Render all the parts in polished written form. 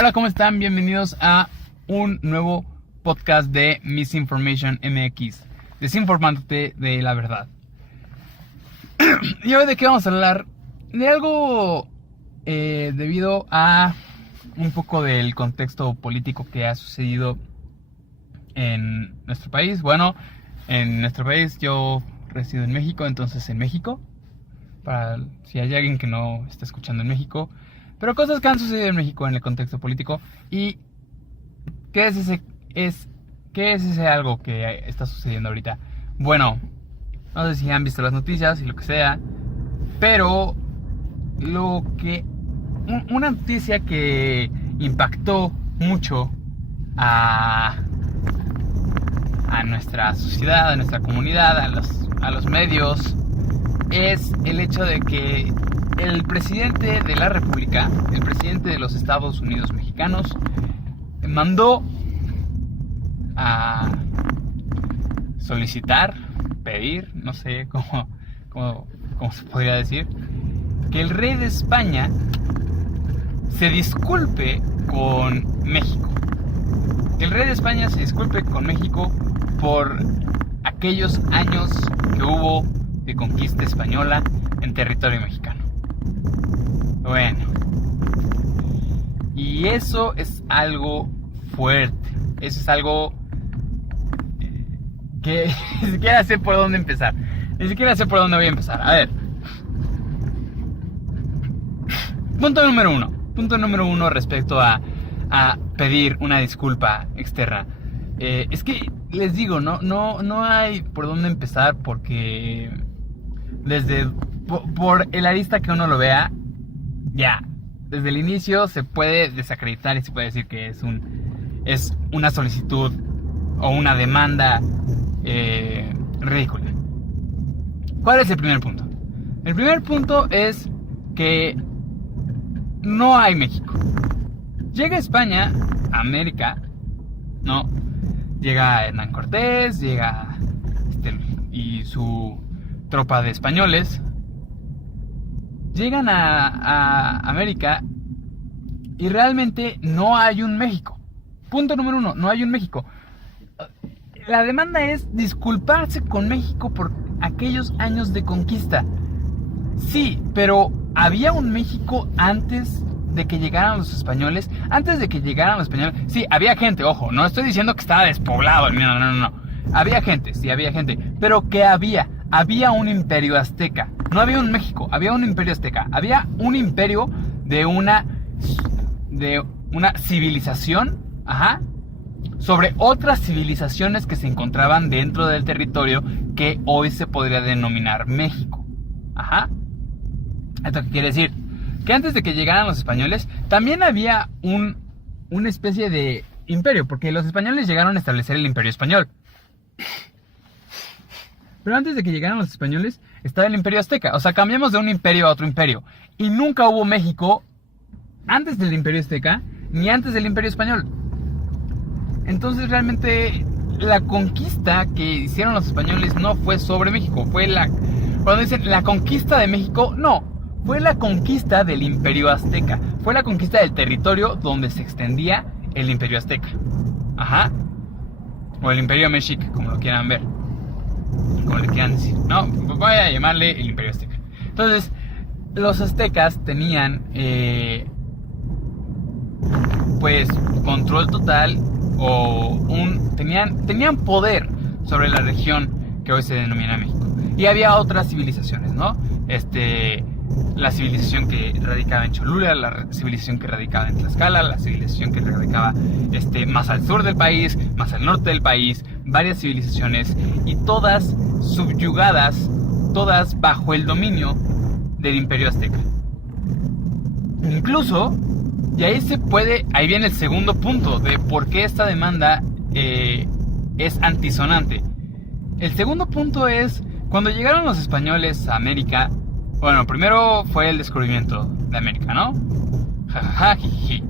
Hola, ¿cómo están? Bienvenidos a un nuevo podcast de Misinformation MX, desinformándote de la verdad. ¿Y hoy de qué vamos a hablar? De algo debido a un poco del contexto político que ha sucedido en nuestro país. Bueno, en nuestro país yo resido en México, entonces en México, para si hay alguien que no está escuchando en México, pero cosas que han sucedido en México en el contexto político. ¿Y qué es ese algo que está sucediendo ahorita? Bueno, no sé si han visto las noticias y lo que sea, pero una noticia que impactó mucho a nuestra sociedad, a nuestra comunidad, a los medios, es el hecho de que el presidente de la República, el presidente de los Estados Unidos mexicanos, mandó a solicitar, pedir, no sé cómo se podría decir, que el rey de España se disculpe con México. Que el rey de España se disculpe con México por aquellos años que hubo de conquista española en territorio mexicano. Bueno, y eso es algo fuerte. Eso es algo que ni siquiera sé por dónde empezar. Ni siquiera sé por dónde voy a empezar. A ver. Punto número uno respecto a pedir una disculpa externa. Es que les digo, no hay por dónde empezar, porque por el arista que uno lo vea, ya, desde el inicio se puede desacreditar y se puede decir que es una solicitud o una demanda ridícula. ¿Cuál es el primer punto? El primer punto es que no hay México. Llega España, América, ¿no? Llega Hernán Cortés, llega y su tropa de españoles. Llegan a América y realmente no hay un México. Punto número uno, no hay un México. La demanda es disculparse con México por aquellos años de conquista. Sí, pero ¿había un México antes de que llegaran los españoles? Antes de que llegaran los españoles, sí, había gente, ojo, no estoy diciendo que estaba despoblado, no. Había gente, sí, había gente, pero ¿qué había? Había un imperio azteca. No había un México, había un imperio azteca. Había un imperio de una civilización, sobre otras civilizaciones que se encontraban dentro del territorio que hoy se podría denominar México. ¿Esto qué quiere decir? Que antes de que llegaran los españoles, también había una especie de imperio, porque los españoles llegaron a establecer el imperio español. Pero antes de que llegaran los españoles, estaba el imperio azteca. O sea, cambiamos de un imperio a otro imperio. Y nunca hubo México antes del imperio azteca, ni antes del imperio español. Entonces, realmente, la conquista que hicieron los españoles no fue sobre México. Cuando dicen la conquista de México, no. Fue la conquista del imperio azteca. Fue la conquista del territorio donde se extendía el imperio azteca. O el imperio mexica, como lo quieran ver, como le quieran decir. No, voy a llamarle el imperio azteca. Entonces, los aztecas tenían pues control total, o tenían poder sobre la región que hoy se denomina México. Y había otras civilizaciones, ¿no? La civilización que radicaba en Cholula, la civilización que radicaba en Tlaxcala, la civilización que radicaba más al sur del país, más al norte del país, varias civilizaciones, y todas subyugadas, todas bajo el dominio del imperio azteca. Incluso, y ahí viene el segundo punto de por qué esta demanda es antisonante. El segundo punto es, cuando llegaron los españoles a América, bueno, primero fue el descubrimiento de América, ¿no? Jajajajiji.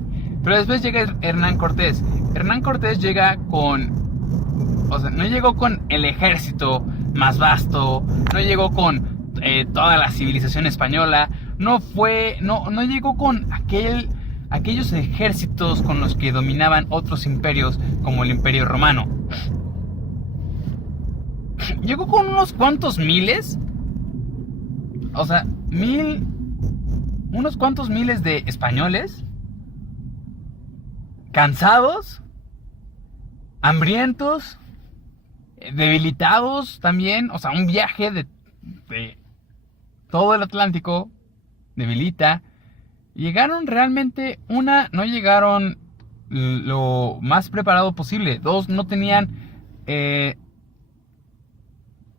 Pero después llega Hernán Cortés. Hernán Cortés llega no llegó con el ejército más vasto, no llegó con toda la civilización española, no llegó con aquellos ejércitos con los que dominaban otros imperios como el Imperio Romano. Llegó con unos cuantos miles, o sea, unos cuantos miles de españoles, cansados, hambrientos, debilitados también. O sea, un viaje de todo el Atlántico debilita. Llegaron realmente, no llegaron lo más preparado posible. Dos, no tenían,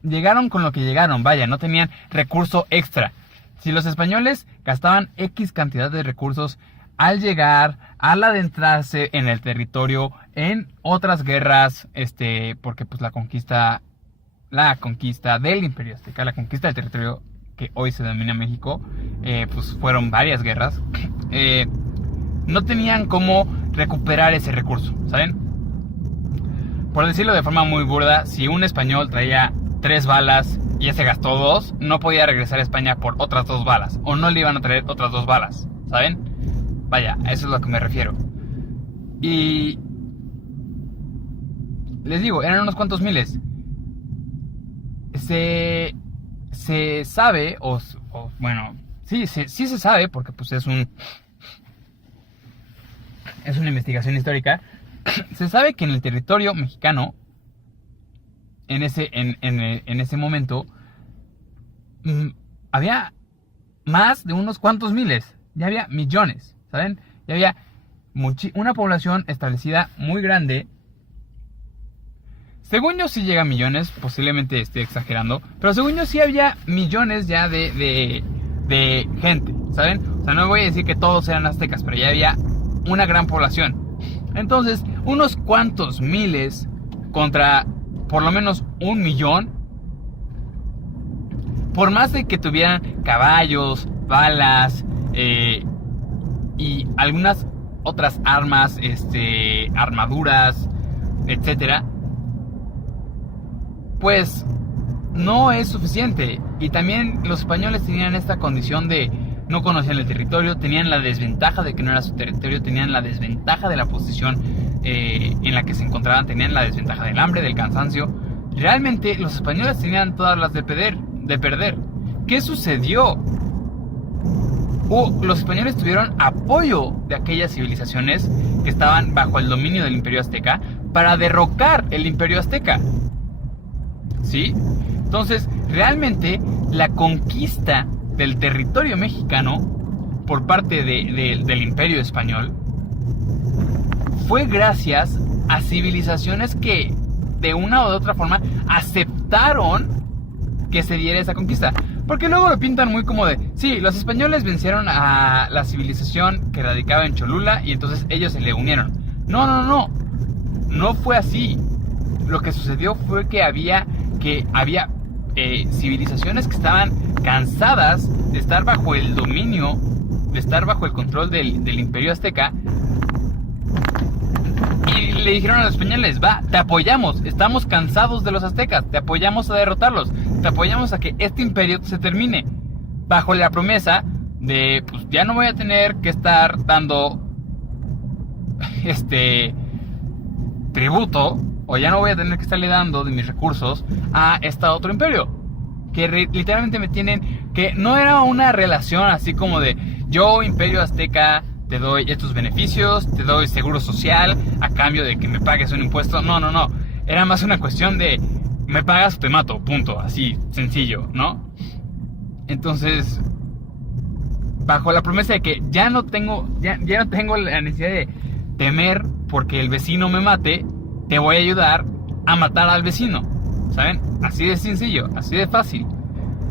llegaron con lo que llegaron, vaya, no tenían recurso extra. Si los españoles gastaban X cantidad de recursos al llegar, al adentrarse en el territorio, en otras guerras, porque pues la conquista del Imperio Azteca, la conquista del territorio que hoy se denomina México, pues fueron varias guerras, no tenían cómo recuperar ese recurso, ¿saben? Por decirlo de forma muy burda, si un español traía 3 balas y ya se gastó 2, no podía regresar a España por otras 2 balas, o no le iban a traer otras 2 balas, ¿saben? Vaya, a eso es a lo que me refiero. Y les digo, eran unos cuantos miles. Se sabe, bueno, sí se sabe, porque pues es una investigación histórica. Se sabe que en el territorio mexicano, en ese momento, había más de unos cuantos miles. Ya había millones, ¿saben? Ya había una población establecida muy grande. Según yo sí llega a millones, posiblemente estoy exagerando, pero según yo sí había millones ya de gente, ¿saben? O sea, no voy a decir que todos eran aztecas, pero ya había una gran población. Entonces, unos cuantos miles contra por lo menos 1 millón, por más de que tuvieran caballos, balas, y algunas otras armas, armaduras, etcétera, pues no es suficiente. Y también los españoles tenían esta condición de no conocían el territorio, tenían la desventaja de que no era su territorio, tenían la desventaja de la posición en la que se encontraban, tenían la desventaja del hambre, del cansancio. Realmente los españoles tenían todas las de perder. ¿Qué sucedió? Los españoles tuvieron apoyo de aquellas civilizaciones que estaban bajo el dominio del Imperio Azteca para derrocar el Imperio Azteca, ¿sí? Entonces, realmente la conquista del territorio mexicano por parte del Imperio Español fue gracias a civilizaciones que de una o de otra forma aceptaron que se diera esa conquista. Porque luego lo pintan muy como de, sí, los españoles vencieron a la civilización que radicaba en Cholula y entonces ellos se le unieron. No fue así. Lo que sucedió fue que había civilizaciones que estaban cansadas de estar bajo el dominio, de estar bajo el control del Imperio Azteca, y le dijeron a los españoles, va, te apoyamos, estamos cansados de los aztecas, te apoyamos a derrotarlos, te apoyamos a que este imperio se termine, bajo la promesa de, pues ya no voy a tener que estar dando tributo, o ya no voy a tener que estarle dando de mis recursos a este otro imperio, que literalmente me tienen, que no era una relación así como de, yo Imperio Azteca te doy estos beneficios, te doy seguro social a cambio de que me pagues un impuesto. No. Era más una cuestión de, me pagas o te mato, punto. Así, sencillo, ¿no? Entonces, bajo la promesa de que ya no tengo la necesidad de temer porque el vecino me mate, te voy a ayudar a matar al vecino, ¿saben? Así de sencillo, así de fácil.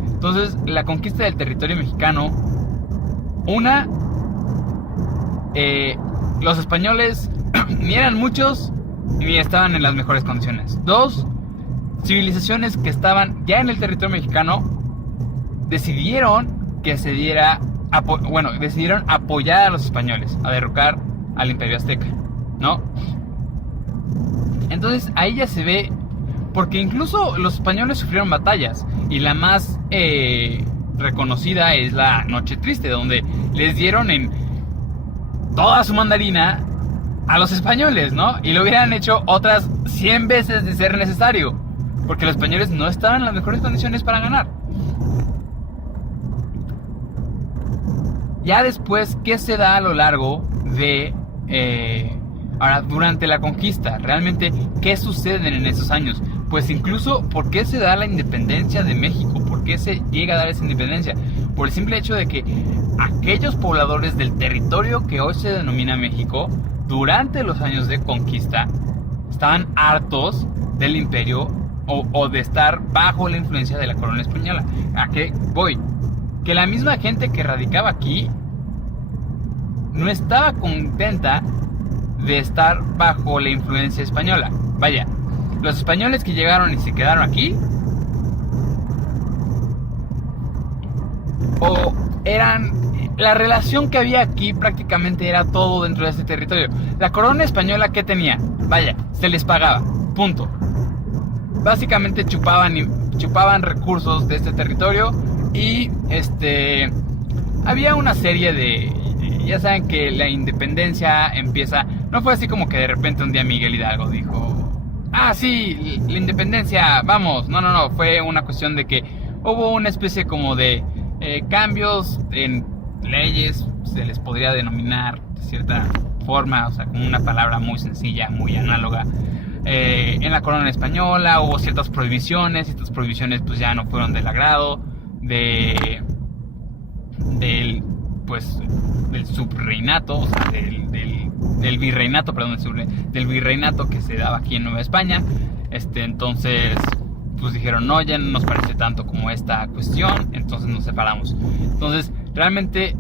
Entonces, la conquista del territorio mexicano, los españoles ni eran muchos ni estaban en las mejores condiciones. 2, civilizaciones que estaban ya en el territorio mexicano decidieron que se diera, decidieron apoyar a los españoles a derrocar al Imperio Azteca, ¿no? Entonces ahí ya se ve, porque incluso los españoles sufrieron batallas, y la más reconocida es la Noche Triste, donde les dieron en toda su mandarina a los españoles, ¿no? Y lo hubieran hecho otras 100 veces de ser necesario, porque los españoles no estaban en las mejores condiciones para ganar. Ya después, ¿qué se da a lo largo de... ahora, durante la conquista? Realmente, ¿qué sucede en esos años? Pues incluso, ¿por qué se da la independencia de México? ¿Por qué se llega a dar esa independencia? Por el simple hecho de que aquellos pobladores del territorio que hoy se denomina México, durante los años de conquista, estaban hartos del imperio o de estar bajo la influencia de la corona española. ¿A qué voy? Que la misma gente que radicaba aquí no estaba contenta de estar bajo la influencia española. Vaya, los españoles que llegaron y se quedaron aquí, o eran... La relación que había aquí prácticamente era todo dentro de este territorio. La corona española, ¿qué tenía? Vaya, se les pagaba, punto. Básicamente chupaban recursos de este territorio y había una serie de... Ya saben que la independencia empieza... No fue así como que de repente un día Miguel Hidalgo dijo: ah, sí, la independencia, vamos. No, fue una cuestión de que hubo una especie como de cambios en leyes, se les podría denominar de cierta forma, o sea, con una palabra muy sencilla, muy análoga. En la corona española hubo ciertas prohibiciones, y estas prohibiciones pues ya no fueron del agrado del subreinato, o sea, del virreinato, perdón, del virreinato que se daba aquí en Nueva España. Entonces pues dijeron: no, ya no nos parece tanto como esta cuestión, entonces nos separamos. Entonces realmente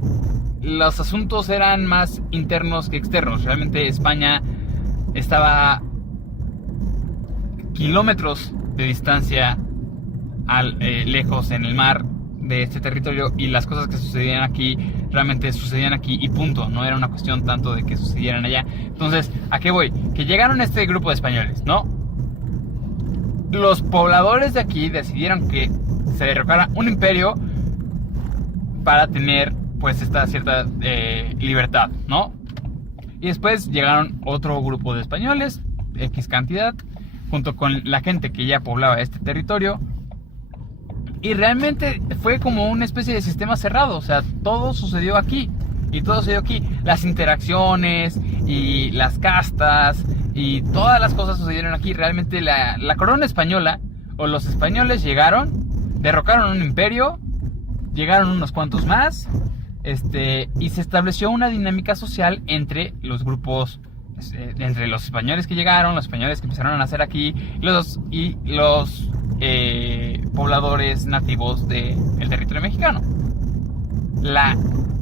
los asuntos eran más internos que externos. Realmente España estaba kilómetros de distancia lejos en el mar de este territorio, y las cosas que sucedían aquí realmente sucedían aquí y punto. No era una cuestión tanto de que sucedieran allá. Entonces, ¿a qué voy? Que llegaron este grupo de españoles, ¿no? Los pobladores de aquí decidieron que se derrocara un imperio para tener pues esta cierta libertad, ¿no? Y después llegaron otro grupo de españoles, X cantidad, junto con la gente que ya poblaba este territorio, y realmente fue como una especie de sistema cerrado. O sea, todo sucedió aquí, y todo sucedió aquí. Las interacciones y las castas y todas las cosas sucedieron aquí. Realmente la corona española, o los españoles llegaron, derrocaron un imperio, llegaron unos cuantos más, y se estableció una dinámica social entre los grupos, entre los españoles que llegaron, los españoles que empezaron a nacer aquí, y los pobladores nativos del territorio mexicano.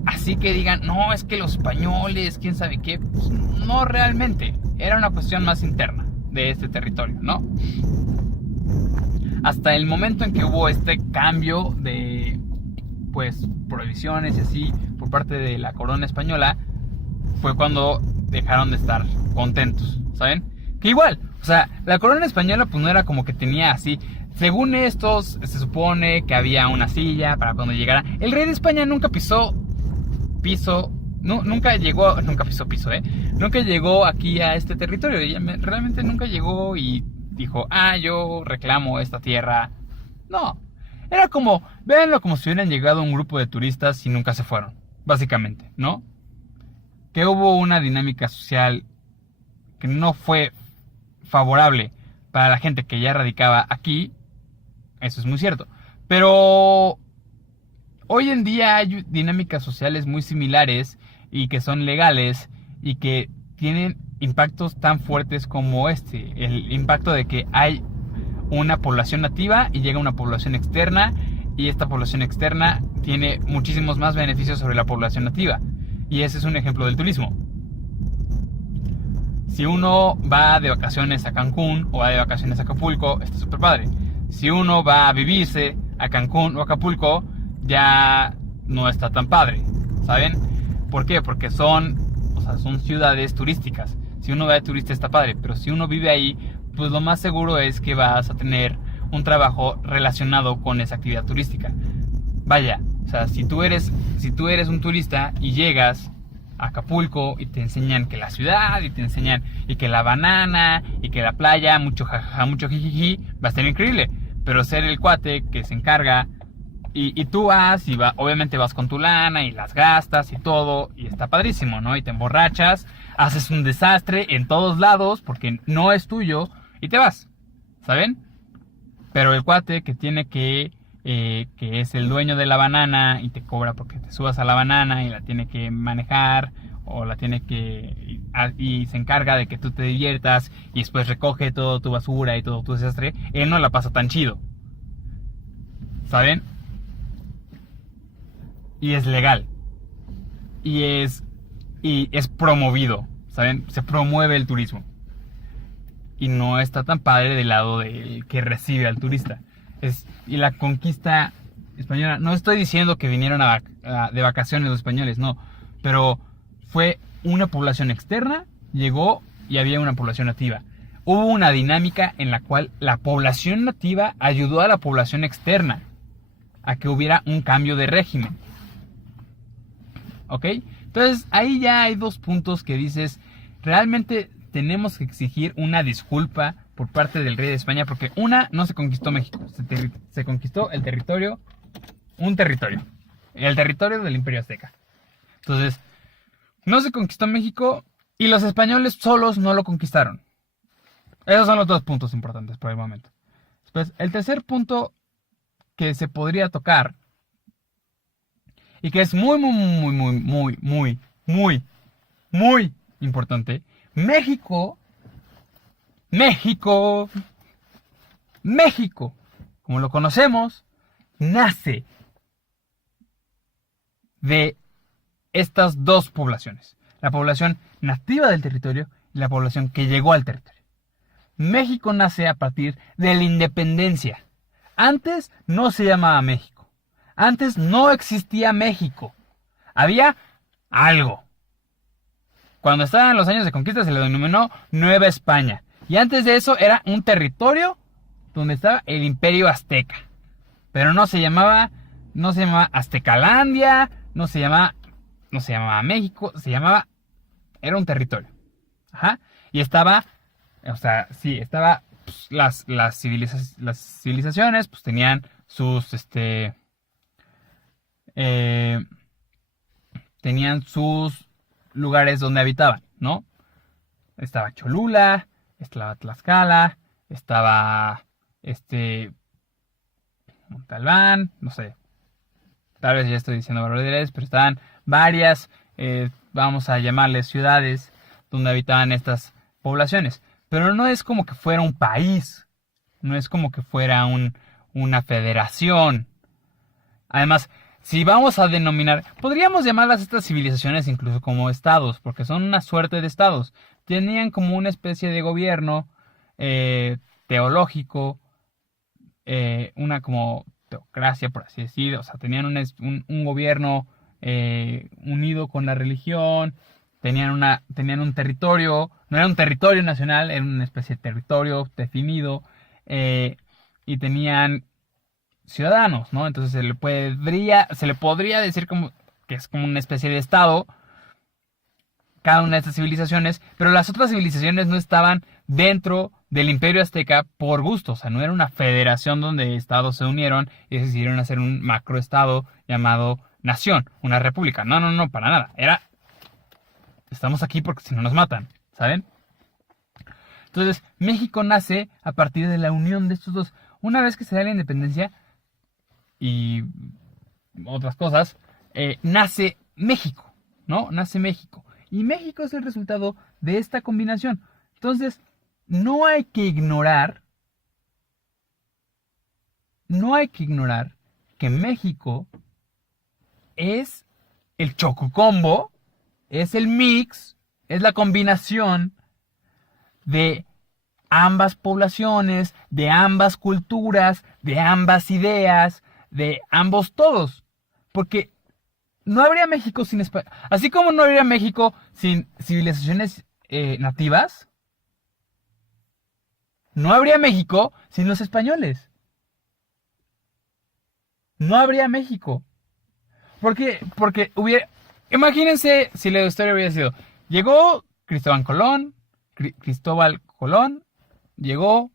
Así que digan: no, es que los españoles, quién sabe qué, pues no, realmente era una cuestión más interna de este territorio, ¿no? Hasta el momento en que hubo este cambio de pues prohibiciones y así por parte de la corona española, fue cuando dejaron de estar contentos, ¿saben? Que igual, o sea, la corona española pues no era como que tenía así. Según estos, se supone que había una silla para cuando llegara. El rey de España nunca pisó piso, no, nunca llegó aquí a este territorio. Realmente nunca llegó y dijo: ah, yo reclamo esta tierra. No, era como, véanlo como si hubieran llegado un grupo de turistas y nunca se fueron, básicamente, ¿no? Que hubo una dinámica social que no fue favorable para la gente que ya radicaba aquí. Eso es muy cierto. Pero hoy en día hay dinámicas sociales muy similares y que son legales y que tienen impactos tan fuertes como el impacto de que hay una población nativa y llega una población externa, y esta población externa tiene muchísimos más beneficios sobre la población nativa, y ese es un ejemplo del turismo. Si uno va de vacaciones a Cancún o va de vacaciones a Acapulco, está súper padre. Si uno va a vivirse a Cancún o Acapulco, ya no está tan padre, ¿saben? ¿Por qué? Porque son ciudades turísticas. Si uno va de turista está padre, pero si uno vive ahí, pues lo más seguro es que vas a tener un trabajo relacionado con esa actividad turística. Vaya, o sea, si tú eres un turista y llegas Acapulco y te enseñan que la ciudad y te enseñan y que la banana y que la playa, mucho jajaja, mucho jijiji, va a estar increíble. Pero ser el cuate que se encarga y tú vas y obviamente vas con tu lana y las gastas y todo y está padrísimo, ¿no? Y te emborrachas, haces un desastre en todos lados porque no es tuyo y te vas, ¿saben? Pero el cuate que tiene que es el dueño de la banana y te cobra porque te subas a la banana y la tiene que manejar o la tiene que y se encarga de que tú te diviertas y después recoge todo tu basura y todo tu desastre, él no la pasa tan chido, ¿saben? Y es legal y es promovido, ¿saben? Se promueve el turismo y no está tan padre del lado del que recibe al turista. Y la conquista española, no estoy diciendo que vinieron de vacaciones los españoles, no, pero fue una población externa, llegó y había una población nativa. Hubo una dinámica en la cual la población nativa ayudó a la población externa a que hubiera un cambio de régimen. ¿Ok? Entonces ahí ya hay dos puntos que dices, realmente tenemos que exigir una disculpa por parte del rey de España, porque no se conquistó México, se conquistó el territorio del Imperio Azteca. Entonces, no se conquistó México y los españoles solos no lo conquistaron. Esos son los dos puntos importantes por el momento. Después, el tercer punto que se podría tocar y que es muy importante, México, como lo conocemos, nace de estas dos poblaciones, la población nativa del territorio y la población que llegó al territorio. México nace a partir de la independencia. Antes no se llamaba México. Antes no existía México. Había algo. Cuando estaban los años de conquista se le denominó Nueva España. Y antes de eso era un territorio donde estaba el Imperio Azteca. Pero no se llamaba Aztecalandia, no se llamaba México, era un territorio. Ajá. Y estaba, pues, las civilizaciones, pues tenían sus, tenían sus lugares donde habitaban, ¿no? Estaba Cholula, estaba Tlaxcala, estaba Montalbán, no sé, tal vez ya estoy diciendo barbaridades, pero estaban varias, vamos a llamarles ciudades, donde habitaban estas poblaciones. Pero no es como que fuera un país, no es como que fuera una federación. Además, si vamos a denominar, podríamos llamarlas estas civilizaciones incluso como estados, porque son una suerte de estados. Tenían como una especie de gobierno teológico, una como teocracia, por así decirlo. O sea, tenían un gobierno unido con la religión, tenían un territorio, no era un territorio nacional, era una especie de territorio definido, y tenían ciudadanos, ¿no? Entonces se le podría decir como que es como una especie de estado cada una de estas civilizaciones, pero las otras civilizaciones no estaban dentro del Imperio Azteca por gusto. O sea, no era una federación donde estados se unieron y decidieron hacer un macroestado llamado nación, una república. No, para nada. Estamos aquí porque si no nos matan, ¿saben? Entonces, México nace a partir de la unión de estos dos. Una vez que se da la independencia y otras cosas, nace México, ¿no? Nace México. Y México es el resultado de esta combinación. Entonces, no hay que ignorar que México es el chococombo, es el mix, es la combinación de ambas poblaciones, de ambas culturas, de ambas ideas, de ambos todos. Porque no habría México sin España. Así como no habría México sin civilizaciones nativas, no habría México sin los españoles. No habría México. Porque Imagínense si la historia hubiera sido, llegó Cristóbal Colón, llegó,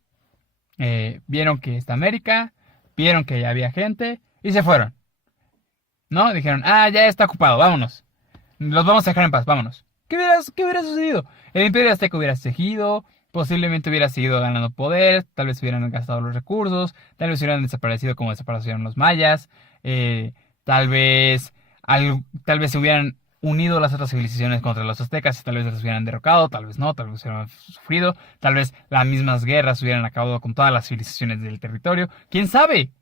vieron que está América, vieron que ya había gente y se fueron, ¿no? Dijeron, ya está ocupado, vámonos. Los vamos a dejar en paz, vámonos. ¿Qué hubiera sucedido? El Imperio Azteca hubiera seguido, posiblemente hubiera seguido ganando poder, tal vez hubieran gastado los recursos, tal vez hubieran desaparecido como desaparecieron los mayas, tal vez se hubieran unido las otras civilizaciones contra los aztecas y tal vez los hubieran derrocado, tal vez no, tal vez hubieran sufrido, tal vez las mismas guerras hubieran acabado con todas las civilizaciones del territorio, quién sabe.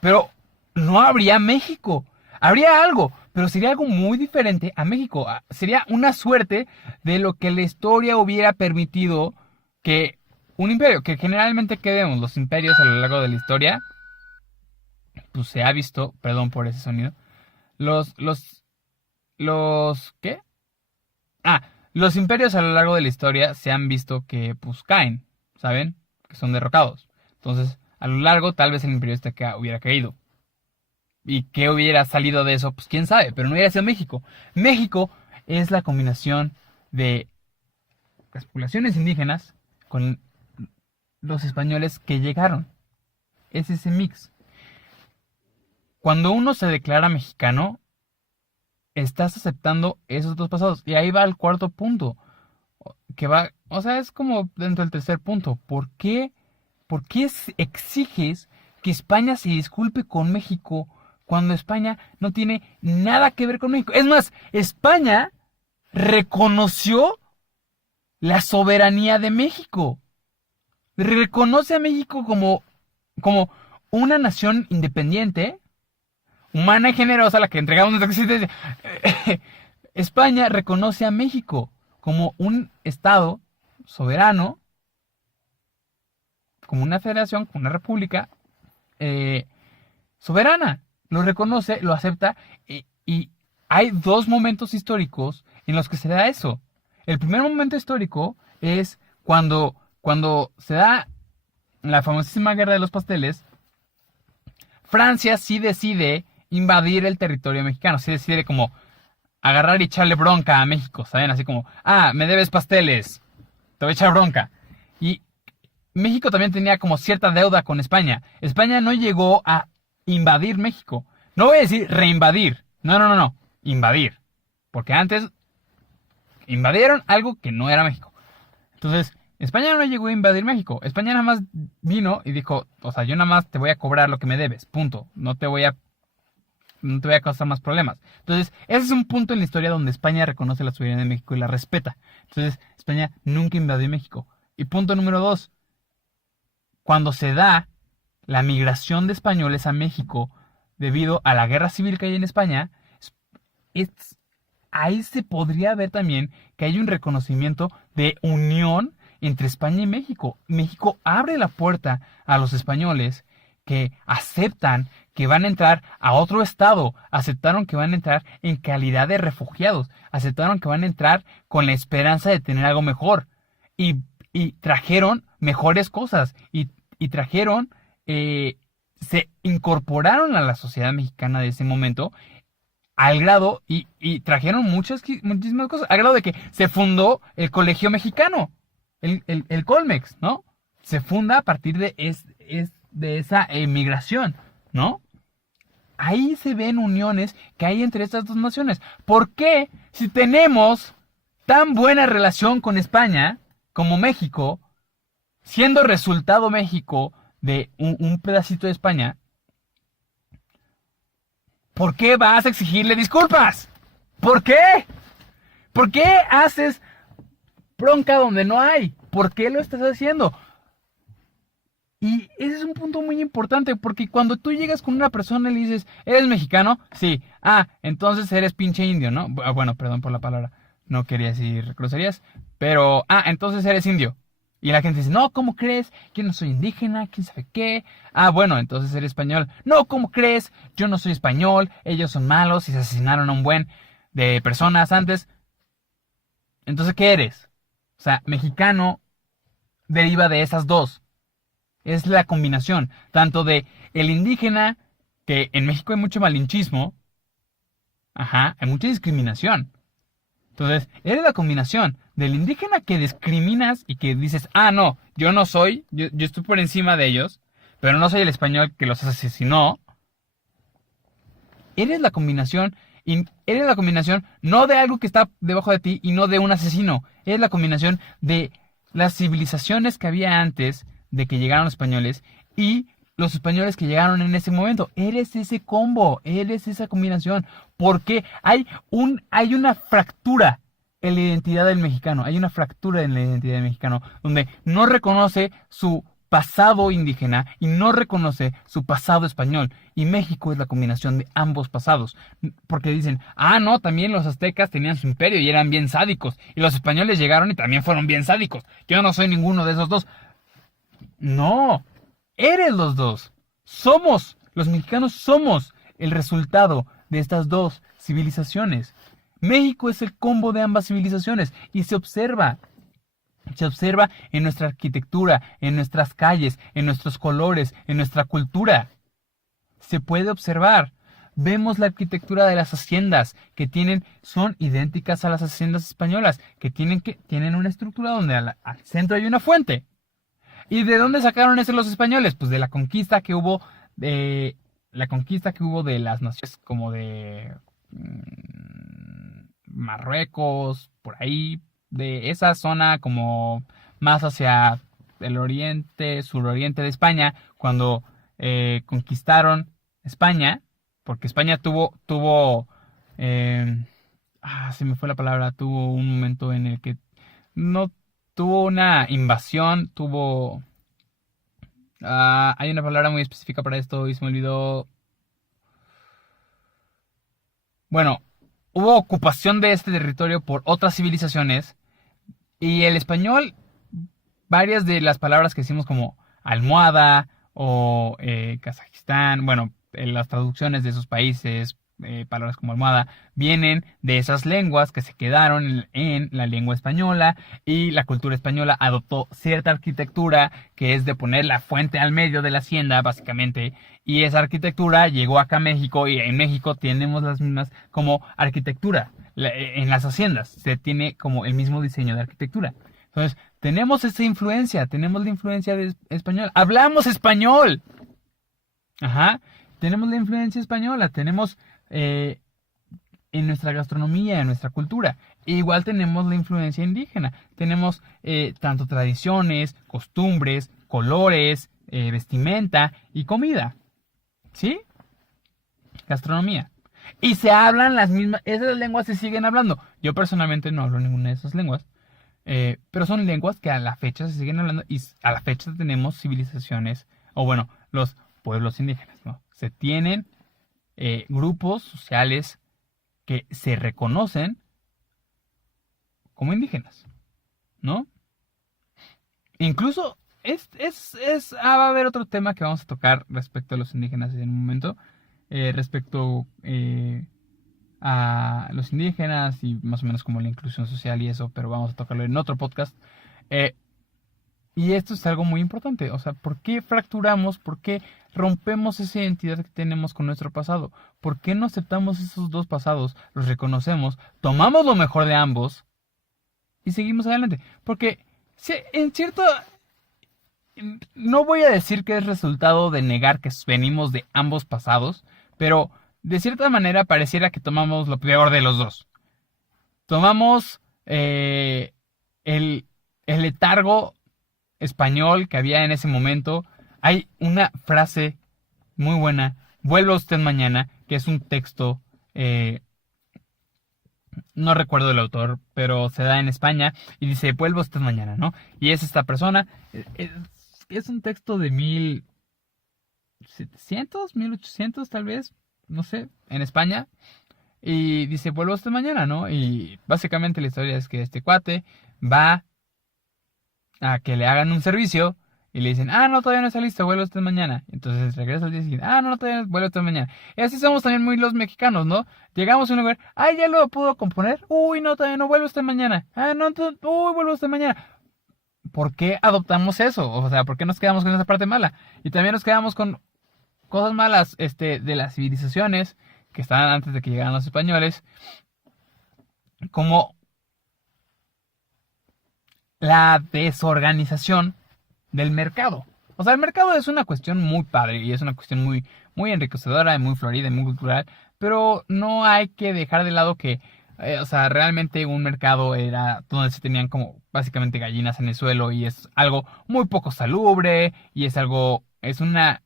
Pero no habría México. Habría algo, pero sería algo muy diferente a México. Sería una suerte de lo que la historia hubiera permitido que un imperio, que generalmente que vemos los imperios a lo largo de la historia, pues se ha visto, perdón por ese sonido, ¿qué? Los imperios a lo largo de la historia se han visto que pues caen, ¿saben? Que son derrocados. Entonces, a lo largo tal vez el imperio azteca hubiera caído. ¿Y qué hubiera salido de eso? Pues quién sabe, pero no hubiera sido México. México es la combinación de las poblaciones indígenas con los españoles que llegaron. Es ese mix. Cuando uno se declara mexicano, estás aceptando esos dos pasados. Y ahí va el cuarto punto. Que va, o sea, es como dentro del tercer punto. ¿Por qué exiges que España se disculpe con México cuando España no tiene nada que ver con México? Es más, España reconoció la soberanía de México. Reconoce a México como una nación independiente, humana y generosa, a la que entregamos nuestra existencia. España reconoce a México como un estado soberano, como una federación, como una república soberana. Lo reconoce, lo acepta y hay dos momentos históricos en los que se da eso. El primer momento histórico es cuando se da la famosísima Guerra de los Pasteles. Francia sí decide invadir el territorio mexicano, sí decide como agarrar y echarle bronca a México, ¿saben? Así como, me debes pasteles, te voy a echar bronca. Y México también tenía como cierta deuda con España. España no llegó a invadir México. No voy a decir reinvadir. No. Invadir. Porque antes invadieron algo que no era México. Entonces, España no llegó a invadir México. España nada más vino y dijo, o sea, yo nada más te voy a cobrar lo que me debes. Punto. No te voy a causar más problemas. Entonces, ese es un punto en la historia donde España reconoce la soberanía de México y la respeta. Entonces, España nunca invadió México. Y punto número 2. Cuando se da la migración de españoles a México debido a la guerra civil que hay en España, ahí se podría ver también que hay un reconocimiento de unión entre España y México. México abre la puerta a los españoles que aceptan que van a entrar a otro estado, aceptaron que van a entrar en calidad de refugiados, aceptaron que van a entrar con la esperanza de tener algo mejor y trajeron mejores cosas y trajeron, se incorporaron a la sociedad mexicana de ese momento al grado y trajeron muchísimas cosas, al grado de que se fundó el Colegio Mexicano, el Colmex, ¿no? Se funda a partir de esa emigración, ¿no? Ahí se ven uniones que hay entre estas dos naciones. ¿Por qué, si tenemos tan buena relación con España como México, siendo resultado México de un pedacito de España, ¿por qué vas a exigirle disculpas? ¿Por qué? ¿Por qué haces bronca donde no hay? ¿Por qué lo estás haciendo? Y ese es un punto muy importante, porque cuando tú llegas con una persona y le dices, ¿eres mexicano? Sí. Entonces eres pinche indio, ¿no? Bueno, perdón por la palabra, no quería decir groserías, pero, entonces eres indio. Y la gente dice, no, ¿cómo crees? Yo no soy indígena, ¿quién sabe qué? Bueno, entonces eres español. No, ¿cómo crees? Yo no soy español, ellos son malos y se asesinaron a un buen de personas antes. Entonces, ¿qué eres? O sea, mexicano deriva de esas dos. Es la combinación, tanto de el indígena, que en México hay mucho malinchismo. Ajá, hay mucha discriminación. Entonces, eres la combinación del indígena que discriminas y que dices, ah, no, yo no soy, yo estoy por encima de ellos, pero no soy el español que los asesinó. Eres la combinación, y eres la combinación no de algo que está debajo de ti y no de un asesino. Eres la combinación de las civilizaciones que había antes de que llegaran los españoles y los españoles que llegaron en ese momento. Eres ese combo, eres esa combinación. Porque hay una fractura en la identidad del mexicano. Hay una fractura en la identidad del mexicano donde no reconoce su pasado indígena y no reconoce su pasado español. Y México es la combinación de ambos pasados. Porque dicen, ah, no, también los aztecas tenían su imperio y eran bien sádicos. Y los españoles llegaron y también fueron bien sádicos. Yo no soy ninguno de esos dos. No, eres los dos. Los mexicanos somos el resultado de estas dos civilizaciones. México es el combo de ambas civilizaciones y se observa. Se observa en nuestra arquitectura, en nuestras calles, en nuestros colores, en nuestra cultura. Se puede observar. Vemos la arquitectura de las haciendas son idénticas a las haciendas españolas, que tienen una estructura donde al centro hay una fuente. ¿Y de dónde sacaron eso los españoles? Pues de la conquista que hubo de las naciones como de Marruecos, por ahí, de esa zona como más hacia el oriente, suroriente de España, cuando conquistaron España, porque España se me fue la palabra, tuvo un momento en el que no tuvo una invasión, hay una palabra muy específica para esto y se me olvidó. Bueno, hubo ocupación de este territorio por otras civilizaciones y el español, varias de las palabras que decimos como almohada o Kazajistán, bueno, las traducciones de esos países, palabras como almohada, vienen de esas lenguas que se quedaron en la lengua española y la cultura española adoptó cierta arquitectura que es de poner la fuente al medio de la hacienda, básicamente, y esa arquitectura llegó acá a México y en México tenemos las mismas como arquitectura. En las haciendas se tiene como el mismo diseño de arquitectura. Entonces, tenemos esa influencia, tenemos la influencia de español. ¡Hablamos español! Ajá, tenemos la influencia española, tenemos en nuestra gastronomía, en nuestra cultura. E igual tenemos la influencia indígena. Tenemos tanto tradiciones, costumbres, colores, vestimenta y comida. ¿Sí? Gastronomía. Y se hablan las mismas, esas lenguas se siguen hablando. Yo personalmente no hablo ninguna de esas lenguas. Pero son lenguas que a la fecha se siguen hablando y a la fecha tenemos civilizaciones, o bueno, los pueblos indígenas, ¿no? Se tienen grupos sociales que se reconocen como indígenas, ¿no? Incluso va a haber otro tema que vamos a tocar respecto a los indígenas en un momento, respecto a los indígenas y más o menos como la inclusión social y eso, pero vamos a tocarlo en otro podcast. Y esto es algo muy importante, o sea, ¿por qué fracturamos? ¿Por qué rompemos esa identidad que tenemos con nuestro pasado? ¿Por qué no aceptamos esos dos pasados, los reconocemos, tomamos lo mejor de ambos y seguimos adelante? Porque en cierto, no voy a decir que es resultado de negar que venimos de ambos pasados, pero de cierta manera pareciera que tomamos lo peor de los dos. Tomamos el letargo español que había en ese momento. Hay una frase muy buena, vuelva usted mañana, que es un texto, no recuerdo el autor, pero se da en España y dice, vuelva usted mañana, ¿no? Y es esta persona, es un texto de 1700, 1800 tal vez, no sé, en España, y dice, vuelva usted mañana, ¿no? Y básicamente la historia es que este cuate va a que le hagan un servicio y le dicen, no, todavía no está listo, vuelve usted mañana. Entonces regresa al día siguiente, no, todavía vuelve usted mañana. Y así somos también muy los mexicanos, ¿no? Llegamos a un lugar, ya lo pudo componer, no, todavía no, vuelve usted mañana. No, vuelve usted mañana. ¿Por qué adoptamos eso? O sea, ¿por qué nos quedamos con esa parte mala? Y también nos quedamos con cosas malas de las civilizaciones que estaban antes de que llegaran los españoles, como la desorganización del mercado. O sea, el mercado es una cuestión muy padre y es una cuestión muy, muy enriquecedora, muy florida y muy cultural, pero no hay que dejar de lado que, o sea, realmente un mercado era donde se tenían como básicamente gallinas en el suelo y es algo muy poco salubre y es algo, es una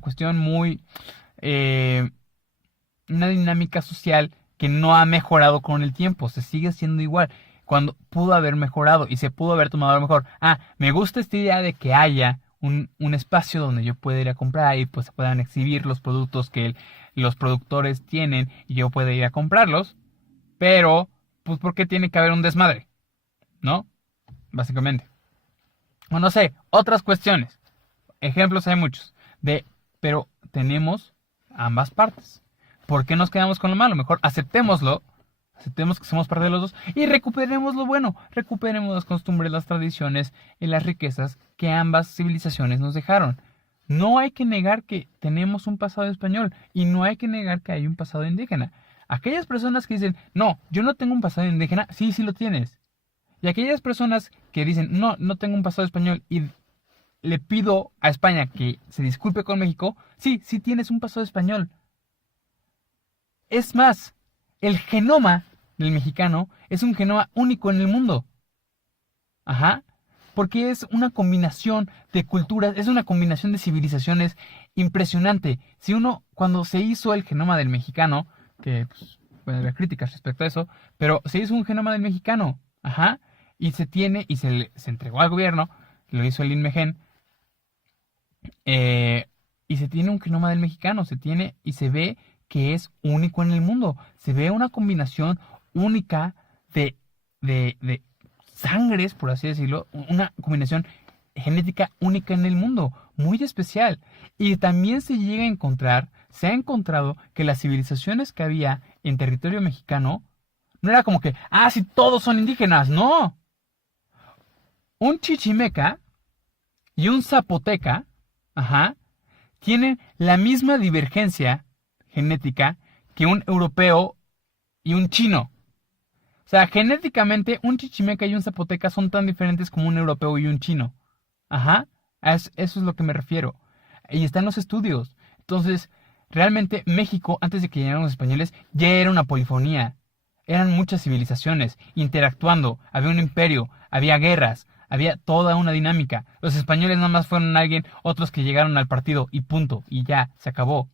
cuestión muy, eh, una dinámica social que no ha mejorado con el tiempo, se sigue siendo igual cuando pudo haber mejorado y se pudo haber tomado a lo mejor. Me gusta esta idea de que haya un espacio donde yo pueda ir a comprar y pues se puedan exhibir los productos que los productores tienen y yo pueda ir a comprarlos, pero pues porque tiene que haber un desmadre, ¿no? Básicamente. O no sé, otras cuestiones. Ejemplos hay muchos. Pero tenemos ambas partes. ¿Por qué nos quedamos con lo malo? Mejor aceptémoslo. Aceptemos que somos parte de los dos y recuperemos lo bueno. Recuperemos las costumbres, las tradiciones y las riquezas que ambas civilizaciones nos dejaron. No hay que negar que tenemos un pasado español y no hay que negar que hay un pasado indígena. Aquellas personas que dicen, no, yo no tengo un pasado indígena, sí, sí lo tienes. Y aquellas personas que dicen, no, no tengo un pasado español y le pido a España que se disculpe con México, sí, sí tienes un pasado español. Es más, el genoma del mexicano es un genoma único en el mundo. Ajá. Porque es una combinación de culturas, es una combinación de civilizaciones impresionante. Si uno, cuando se hizo el genoma del mexicano, que pues, puede haber críticas respecto a eso, pero se hizo un genoma del mexicano. Ajá. Y se tiene, y se entregó al gobierno, lo hizo el INMEGEN, y se tiene un genoma del mexicano, se tiene y se ve que es único en el mundo. Se ve una combinación única de sangres, por así decirlo, una combinación genética única en el mundo, muy especial. Y también se ha encontrado que las civilizaciones que había en territorio mexicano, no era como que, si todos son indígenas, no. Un chichimeca y un zapoteca, tienen la misma divergencia genética que un europeo y un chino. O sea, genéticamente un chichimeca y un zapoteca son tan diferentes como un europeo y un chino. Eso es lo que me refiero. Y está en los estudios. Entonces, realmente México, antes de que llegaran los españoles, ya era una polifonía. Eran muchas civilizaciones interactuando. Había un imperio, había guerras, había toda una dinámica. Los españoles nada más fueron otros que llegaron al partido y punto. Y ya, se acabó.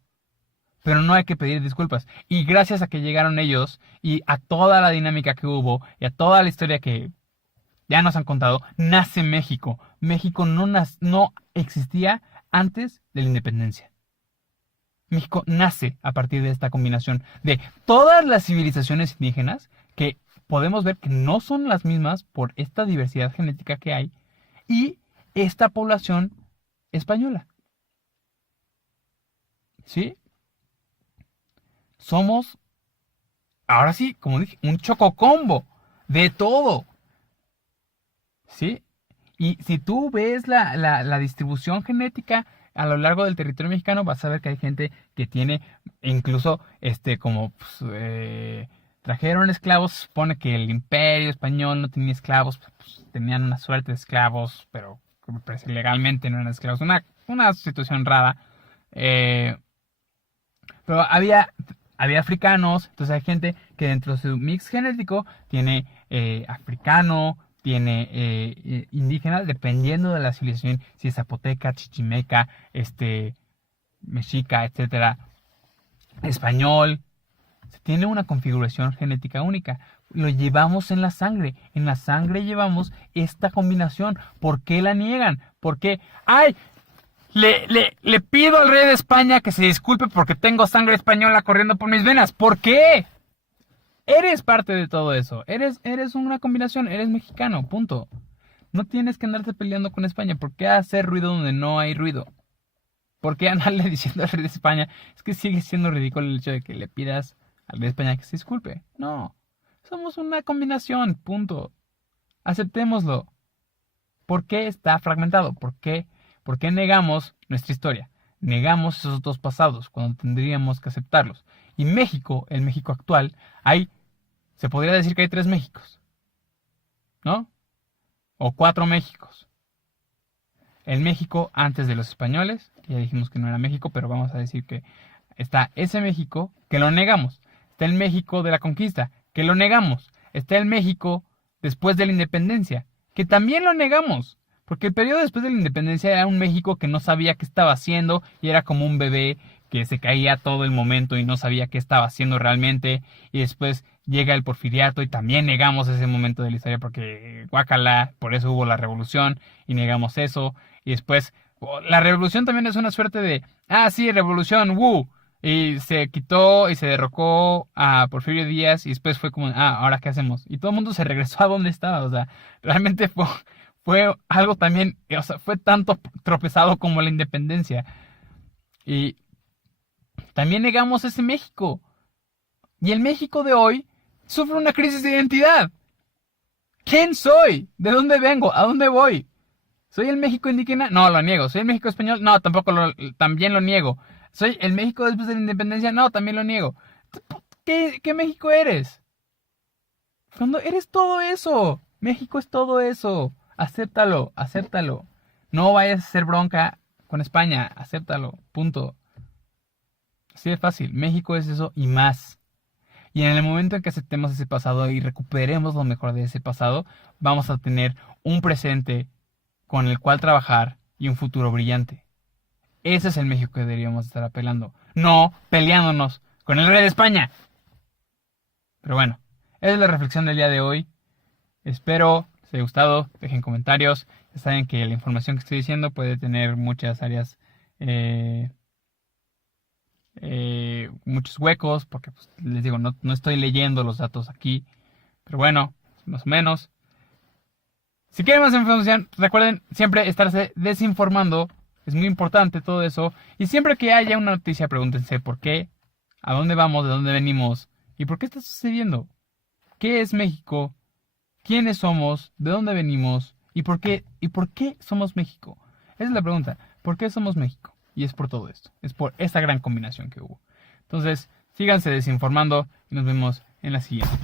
Pero no hay que pedir disculpas. Y gracias a que llegaron ellos y a toda la dinámica que hubo y a toda la historia que ya nos han contado, nace México. México no existía antes de la independencia. México nace a partir de esta combinación de todas las civilizaciones indígenas que podemos ver que no son las mismas por esta diversidad genética que hay y esta población española. ¿Sí? Somos, ahora sí, como dije, un chococombo de todo. ¿Sí? Y si tú ves la distribución genética a lo largo del territorio mexicano, vas a ver que hay gente que tiene, incluso, como trajeron esclavos, se supone que el imperio español no tenía esclavos, pues, tenían una suerte de esclavos, pero me parece legalmente no eran esclavos, una situación rara. Pero había africanos, entonces hay gente que dentro de su mix genético tiene africano, tiene indígena, dependiendo de la civilización, si es zapoteca, chichimeca, mexica, etcétera, español. Se tiene una configuración genética única. Lo llevamos en la sangre llevamos esta combinación. ¿Por qué la niegan? ¿Por qué? ¡Ay! Le pido al rey de España que se disculpe porque tengo sangre española corriendo por mis venas. ¿Por qué? Eres parte de todo eso. Eres una combinación. Eres mexicano. Punto. No tienes que andarte peleando con España. ¿Por qué hacer ruido donde no hay ruido? ¿Por qué andarle diciendo al rey de España? Es que sigue siendo ridículo el hecho de que le pidas al rey de España que se disculpe. No. Somos una combinación. Punto. Aceptémoslo. ¿Por qué está fragmentado? ¿Por qué negamos nuestra historia? negamos esos dos pasados cuando tendríamos que aceptarlos. Y México, el México actual, se podría decir que hay 3 Méxicos, ¿no? O 4 Méxicos. El México antes de los españoles, que ya dijimos que no era México, pero vamos a decir que está ese México, que lo negamos. Está el México de la conquista, que lo negamos. Está el México después de la independencia, que también lo negamos. Porque el periodo después de la independencia era un México que no sabía qué estaba haciendo y era como un bebé que se caía todo el momento y no sabía qué estaba haciendo realmente. Y después llega el porfiriato y también negamos ese momento de la historia porque guácala, por eso hubo la revolución y negamos eso. Y después la revolución también es una suerte de, sí, revolución, ¡woo! Y se quitó y se derrocó a Porfirio Díaz y después fue como, ¿ahora qué hacemos? Y todo el mundo se regresó a donde estaba, o sea, realmente fue algo también, o sea, fue tanto tropezado como la independencia. Y también negamos ese México. Y el México de hoy sufre una crisis de identidad. ¿Quién soy? ¿De dónde vengo? ¿A dónde voy? ¿Soy el México indígena? No, lo niego. ¿Soy el México español? No, también lo niego. ¿Soy el México después de la independencia? No, también lo niego. ¿Qué México eres? Cuando eres todo eso. México es todo eso. Acéptalo, acéptalo. No vayas a hacer bronca con España. Acéptalo, punto. Así de fácil. México es eso y más. Y en el momento en que aceptemos ese pasado y recuperemos lo mejor de ese pasado, vamos a tener un presente con el cual trabajar y un futuro brillante. Ese es el México que deberíamos estar apelando. No peleándonos con el rey de España. Pero bueno, esa es la reflexión del día de hoy. Espero les haya gustado. Dejen comentarios. Ya saben que la información que estoy diciendo puede tener muchas áreas, muchos huecos, porque pues, les digo, no estoy leyendo los datos aquí. Pero bueno, más o menos. Si quieren más información, recuerden siempre estarse desinformando. Es muy importante todo eso. Y siempre que haya una noticia, pregúntense por qué, a dónde vamos, de dónde venimos y por qué está sucediendo. ¿Qué es México? ¿Quiénes somos? ¿De dónde venimos? ¿Y por qué somos México? Esa es la pregunta. ¿Por qué somos México? Y es por todo esto. Es por esta gran combinación que hubo. Entonces, síganse desinformando y nos vemos en la siguiente.